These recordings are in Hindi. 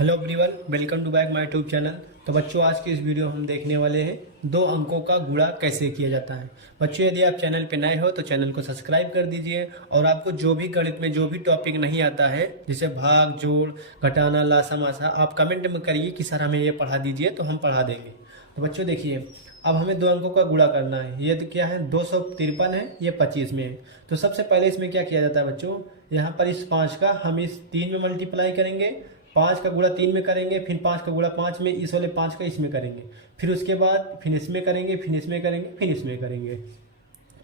Hello everyone, welcome to back my YouTube channel. तो बच्चों, आज की इस वीडियो हम देखने वाले हैं 2 अंकों का गुणा कैसे किया जाता है। बच्चों, यदि आप चैनल पे नए हो तो चैनल को सब्सक्राइब कर दीजिए और आपको जो भी गणित में जो भी टॉपिक नहीं आता है, जैसे भाग, जोड़, घटाना, लासा, मासा, आप कमेंट में करिए कि सर हमें ये पढ़ा दीजिए, तो हम पढ़ा देंगे। तो बच्चों देखिए, अब हमें 2 अंकों का गुणा करना है। ये क्या है, 253 है, ये 25 में है। तो सबसे पहले इसमें क्या किया जाता है बच्चों, यहाँ पर इस 5 का हम इस 3 में मल्टीप्लाई करेंगे, 5 का गुणा 3 में करेंगे, फिर 5 का गुणा 5 में, इस वाले 5 का इसमें करेंगे, फिर उसके बाद फिर इसमें करेंगे, फिर इसमें करेंगे, फिर इसमें करेंगे।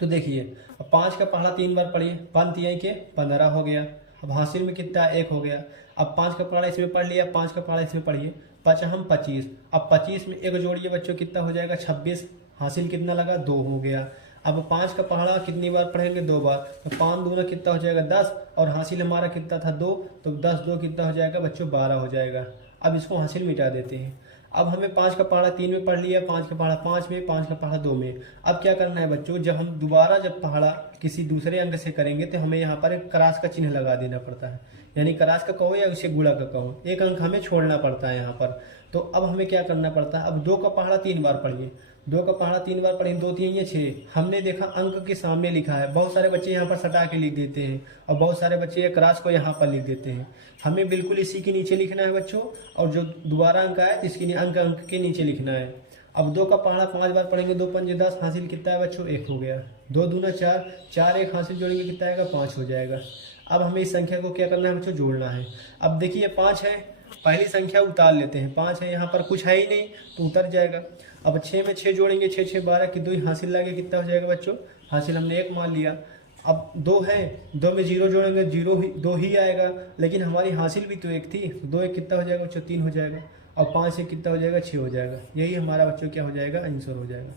तो देखिए, अब 5 का पहाड़ा 3 बार पढ़िए, 5 तिहाई के 15 हो गया। अब हासिल में कितना है, 1 हो गया। अब 5 का पहाड़ा इसमें पढ़ लिया, 5 का पहाड़ा इसमें पढ़िए, 5 हम 25। अब 25 में 1 जोड़िए बच्चों, कितना हो जाएगा, 26। हासिल कितना लगा, 2 हो गया। अब 5 का पहाड़ा कितनी बार पढ़ेंगे, 2 बार। तो 5 दूना कितना हो जाएगा, 10, और हासिल हमारा कितना था, 2। तो 10 2 कितना हो जाएगा बच्चों, 12 हो जाएगा। अब इसको हासिल मिटा देते हैं। अब हमें 5 का पहाड़ा 3 में पढ़ लिया, 5 का पहाड़ा 5 में, 5 का पहाड़ा 2 में। अब क्या करना है बच्चों, जब हम दोबारा जब पहाड़ा किसी दूसरे अंक से करेंगे तो हमें यहाँ पर एक क्रॉस का चिन्ह लगा देना पड़ता है। यानी क्रॉस का कहो या उसे गुणा का कहो, एक अंक हमें छोड़ना पड़ता है यहाँ पर। तो अब हमें क्या करना पड़ता है, अब 2 का पहाड़ा 3 बार पढ़िए, 2 का पहाड़ा 3 बार पढ़ेंगे, 2 3 6। हमने देखा अंक के सामने लिखा है, बहुत सारे बच्चे यहाँ पर सटा के लिख देते हैं और बहुत सारे बच्चे क्रॉस को यहाँ पर लिख देते हैं। हमें बिल्कुल इसी के नीचे लिखना है बच्चों, और जो दोबारा अंक आए तो इसके अंक के नीचे लिखना है। अब 2 का पहाड़ा 5 बार पढ़ेंगे, 2 पंजे 10, हासिल कितना है बच्चों, 1 हो गया। 2 दूना 4, 4 1 हासिल जोड़ेंगे कितना आएगा, 5 हो जाएगा। अब हमें इस संख्या को क्या करना है बच्चों, जोड़ना है। अब देखिए 5 है, पहली संख्या उतार लेते हैं, 5 है, यहाँ पर कुछ है ही नहीं तो उतर जाएगा। अब 6 में 6 जोड़ेंगे, 6 6 12 की 2 हासिल लगे, कितना हो जाएगा बच्चों, हासिल हमने 1 मान लिया। अब 2 है, 2 में 0 जोड़ेंगे, 2 ही आएगा, लेकिन हमारी हासिल भी तो 1 थी, 2 1 कितना हो जाएगा बच्चों, 3 हो जाएगा। और 5 से कितना हो जाएगा, 6 हो जाएगा। यही हमारा बच्चों क्या हो जाएगा, आंसर हो जाएगा।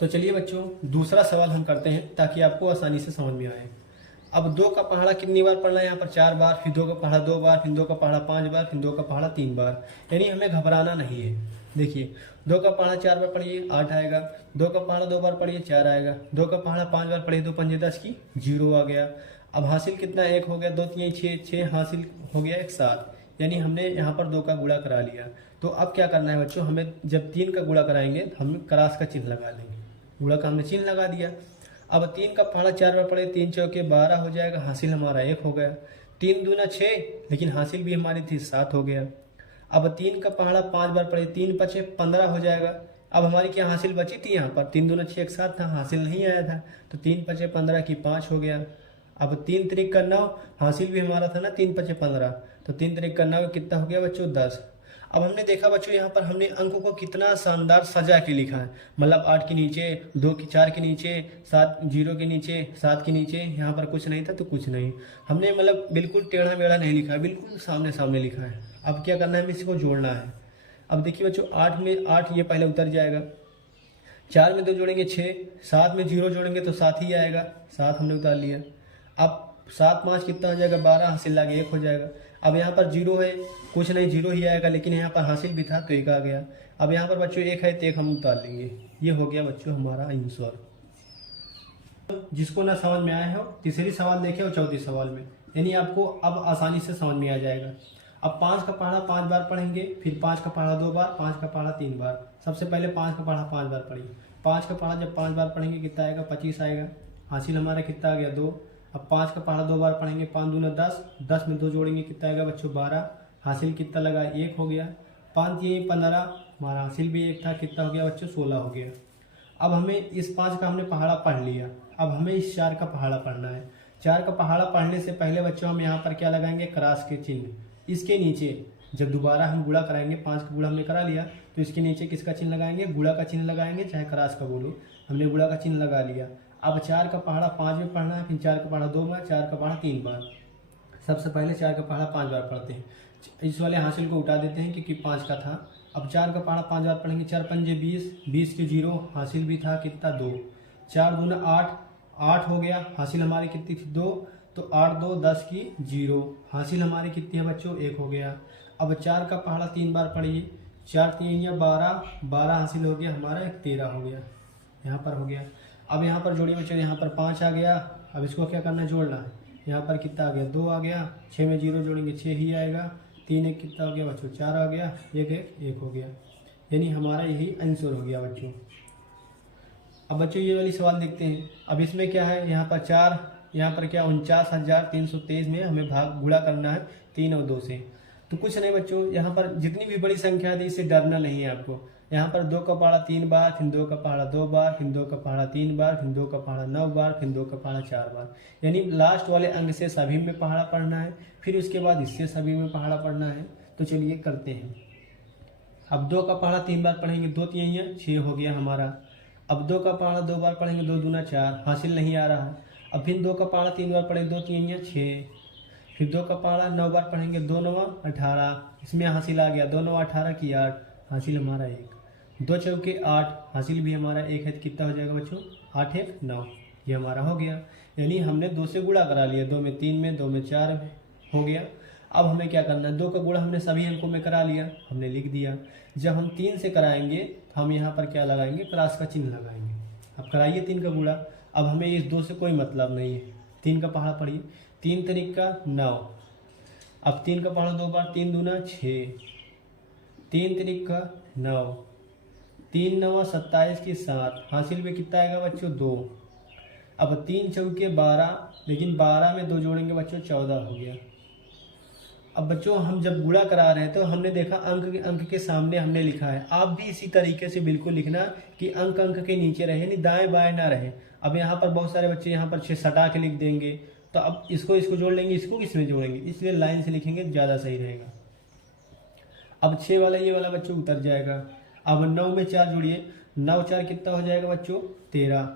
तो चलिए बच्चों, दूसरा सवाल हम करते हैं ताकि आपको आसानी से समझ में आए। अब 2 का पहाड़ा कितनी बार पढ़ना है, यहाँ पर 4 बार, फिर 2 का पहाड़ा 2 बार, फिर 2 का पहाड़ा 5 बार, फिर 2 का पहाड़ा 3 बार। यानी हमें घबराना नहीं है। देखिए, 2 का पहाड़ा 4 बार पढ़िए, 8 आएगा। 2 का पहाड़ा 2 बार पढ़िए, 4 आएगा। 2 का पहाड़ा 5 बार पढ़िए, 2 पंजे 10 की 0 आ गया। अब हासिल कितना, 1 हो गया। 2 3 6, 6 हासिल हो गया, 1 7। यानी हमने यहाँ पर 2 का गुणा करा लिया। तो अब क्या करना है बच्चों, हमें जब 3 का गुणा कराएंगे हम क्रॉस का चिन्ह लगा लेंगे। गुणा का हमने चिन्ह लगा दिया। अब 3 का पहाड़ा 4 बार पढ़े, 3 चौके 12 हो जाएगा, हासिल हमारा 1 हो गया। 3 दूना 6, लेकिन हासिल भी हमारी थी 7 हो गया। अब 3 का पहाड़ा 5 बार पढ़े, 3 5 15 हो जाएगा। अब हमारी क्या हासिल बची थी, यहाँ पर 3 दूना 6 एक साथ था, हासिल नहीं आया था, तो 3 5 15 की 5 हो गया। अब 3 त्रिक का 9, हासिल भी हमारा था ना 3 5 15, तो 3 त्रिक का 9 कितना हो गया बच्चों, 10। अब हमने देखा बच्चों, यहाँ पर हमने अंकों को कितना शानदार सजा के लिखा है। मतलब 8 के नीचे, 2 की 4 के नीचे, 7 0 के नीचे, 7 के नीचे, यहाँ पर कुछ नहीं था तो कुछ नहीं। हमने मतलब बिल्कुल टेढ़ा मेढ़ा नहीं लिखा है, बिल्कुल सामने सामने लिखा है। अब क्या करना है, हमें इसको जोड़ना है। अब देखिए बच्चों, 8 में 8 ये पहले उतर जाएगा, 4 में 2 जोड़ेंगे 6, 7 में 0 जोड़ेंगे तो 7 ही आएगा, 7 हमने उतार लिया। अब 7 5 कितना हो जाएगा, 12, हासिल लागे 1 हो जाएगा। अब यहाँ पर 0 है, कुछ नहीं 0 ही आएगा, लेकिन यहाँ पर हासिल भी था तो 1 आ गया। अब यहाँ पर बच्चों 1 है तो 1 हम उतार लेंगे। ये हो गया बच्चों हमारा आंसर। जिसको ना समझ में आया हो, तीसरी सवाल देखे और चौथी सवाल में, यानी आपको अब आसानी से समझ में आ जाएगा। अब 5 का पहाड़ा 5 बार पढ़ेंगे, फिर 5 का पहाड़ा 2 बार, 5 का पहाड़ा 3 बार। सबसे पहले 5 का पहाड़ा 5 बार पढ़िए। 5 का पहाड़ा जब 5 बार पढ़ेंगे कितना आएगा, 25 आएगा। हासिल हमारा कितना आ गया, 2। अब 5 का पहाड़ा 2 बार पढ़ेंगे, 5 दूना 10, 10 में 2 जोड़ेंगे कितना आएगा बच्चों, 12। हासिल कितना लगा, 1 हो गया। 5 3 15, हमारा हासिल भी 1 था, कितना हो गया बच्चों, 16 हो गया। अब हमें इस 5 का हमने पहाड़ा पढ़ लिया, अब हमें इस 4 का पहाड़ा पढ़ना है। 4 का पहाड़ा पढ़ने से पहले बच्चों हम यहाँ पर क्या लगाएंगे, क्रॉस के चिन्ह। इसके नीचे जब दोबारा हम गुणा कराएंगे, 5 का गुणा हमने करा लिया, तो इसके नीचे किसका चिन्ह लगाएंगे, गुणा का चिन्ह लगाएंगे, चाहे क्रॉस का बोलो। हमने गुणा का चिन्ह लगा लिया। अब 4 का पहाड़ा 5 में पढ़ना है, फिर 4 का पहाड़ा 2 बार, 4 का पहाड़ा 3 बार। सबसे पहले 4 का पहाड़ा 5 बार पढ़ते हैं, इस वाले हासिल को उठा देते हैं क्योंकि 5 का था। अब 4 का पहाड़ा 5 बार पढ़ेंगे, 4 पंजे 20, 20 के 0, हासिल भी था कितना, 2। 4 दूना 8, 8 हो गया। हासिल हमारी कितनी थी, 2, तो 8 2 10 की 0, हासिल हमारी कितनी है बच्चों, 1 हो गया। अब 4 का पहाड़ा 3 बार पढ़िए, 4 3 12, 12 हासिल हो गया हमारा, 13 हो गया, यहाँ पर हो गया। अब यहाँ पर जोड़िए बच्चों, यहाँ पर 5 आ गया। अब इसको क्या करना है, जोड़ना है। यहाँ पर कितना आ गया, 2 आ गया। 6 में 0 जोड़ेंगे 6 ही आएगा। 3 एक कितना हो गया बच्चों, 4 हो गया, 1 1 1 हो गया, यानी हमारा यही आंसर हो गया बच्चों। अब बच्चों ये वाली सवाल देखते हैं। अब इसमें क्या है, यहाँ पर 4, यहाँ पर क्या 49,323 में हमें भाग गुणा करना है 3 और 2 से। तो कुछ नहीं बच्चों, यहाँ पर जितनी भी बड़ी संख्या थी इससे डरना नहीं है आपको। यहाँ पर 2 का पहाड़ा 3 बार, फिर 2 का पहाड़ा 2 बार, फिर 2 का पहाड़ा 3 बार, फिर 2 का पहाड़ा 9 बार, फिर 2 का पहाड़ा 4 बार, यानी लास्ट वाले अंक से सभी में पहाड़ा पढ़ना है, फिर उसके बाद इससे सभी में पहाड़ा पढ़ना है। तो चलिए करते हैं। अब 2 का पहाड़ा 3 बार पढ़ेंगे, 2 3 6 हो गया हमारा। अब 2 का पहाड़ा 2 बार पढ़ेंगे, 2 दूना 4, हासिल नहीं आ रहा है। अब फिर 2 का पहाड़ा 3 बार पढ़ेंगे, 2 3 6, फिर 2 का पहाड़ा 9 बार पढ़ेंगे, 2 9 18, इसमें हासिल आ गया, 2 9 18 की 8, हासिल हमारा 1, 2 चौके 8, हासिल भी हमारा 1 है। कितना हो जाएगा बच्चों, 8 1 9, ये हमारा हो गया। यानी हमने 2 से गुणा करा लिया, 2 में 3 में, 2 में 4 हो गया। अब हमें क्या करना है, 2 का गुणा हमने सभी अंकों में करा लिया, हमने लिख दिया। जब हम 3 से कराएंगे तो हम यहाँ पर क्या लगाएंगे, क्रॉस का चिन्ह लगाएंगे। अब कराइए 3 का गुणा। अब हमें इस 2 से कोई मतलब नहीं है। 3 का पहाड़ा पढ़िए, 3 तरीका 9, अब 3 का पहाड़ा 2 बार, 3 दूना 6, 3 तरीका 9, 3 9 27 की 7, हासिल में कितना आएगा बच्चों 2। अब 3 चौके 12, लेकिन 12 में 2 जोड़ेंगे बच्चों 14 हो गया। अब बच्चों हम जब गुणा करा रहे हैं तो हमने देखा अंक के सामने हमने लिखा है। आप भी इसी तरीके से बिल्कुल लिखना कि अंक के नीचे रहे, नहीं दाएं बाएं ना रहे। अब यहाँ पर बहुत सारे बच्चे यहाँ पर 6 सटा के लिख देंगे, तो अब इसको जोड़ लेंगे, इसको किसमें जोड़ेंगे, इसलिए लाइन से लिखेंगे ज़्यादा सही रहेगा। अब 6 वाला ये वाला बच्चों उतर जाएगा। अब 9 में 4 जोड़िए, 9 4 कितना हो जाएगा बच्चों 13,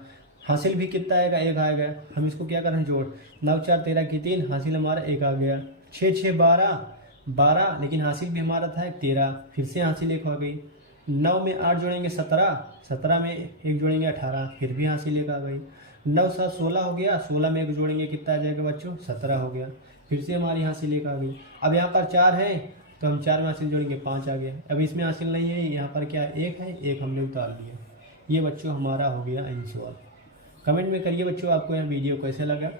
हासिल भी कितना आएगा 1 आ गया। हम इसको क्या कर रहे हैं जोड़, 9 4 13 की 3, हासिल हमारा 1 आ गया। 6 6 12, लेकिन हासिल भी हमारा था 13, फिर से हासिल 1 हो गई। 9 में 8 जोड़ेंगे 17, 17 में 1 जोड़ेंगे 18, फिर भी हासिल 1 आ गई। 9 7 16 हो गया, 16 में 1 जोड़ेंगे कितना आ जाएगा बच्चों 17 हो गया, फिर से हमारी हासिल 1 आ गई। अब यहाँ पर 4 है तो हम 4 में हासिल जोड़ेंगे 5 आ गया। अब इसमें हासिल नहीं है, यहाँ पर क्या 1 है, 1 हमने उतार दिया। ये बच्चों हमारा हो गया आंसर। कमेंट में करिए बच्चों आपको यह वीडियो कैसे लगा।